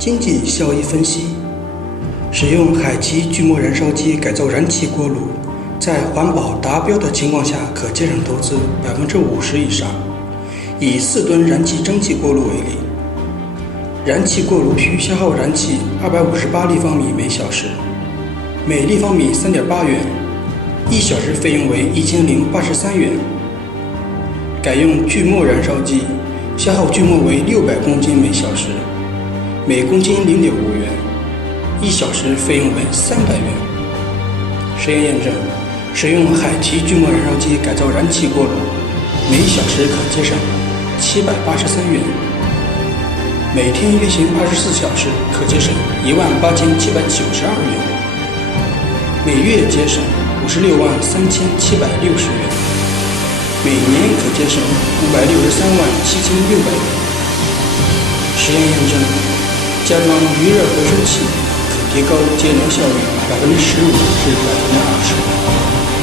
经济效益分析：使用海奇锯末燃烧机改造燃气锅炉，在环保达标的情况下，可节省投资50%以上。以4吨燃气蒸汽锅炉为例，燃气锅炉需消耗燃气258立方米每小时，每立方米3.8元，1小时费用为1083元。改用锯末燃烧机，消耗锯末为600公斤每小时，每公斤0.5元，1小时费用为300元。实验验证，使用海奇锯末燃烧机改造燃气锅炉，每小时可节省783元，每天运行24小时可节省18792元，每月节省563760元，每年可节省5637600元。实验验证，加装余热回收器可提高节能效率15%至20%。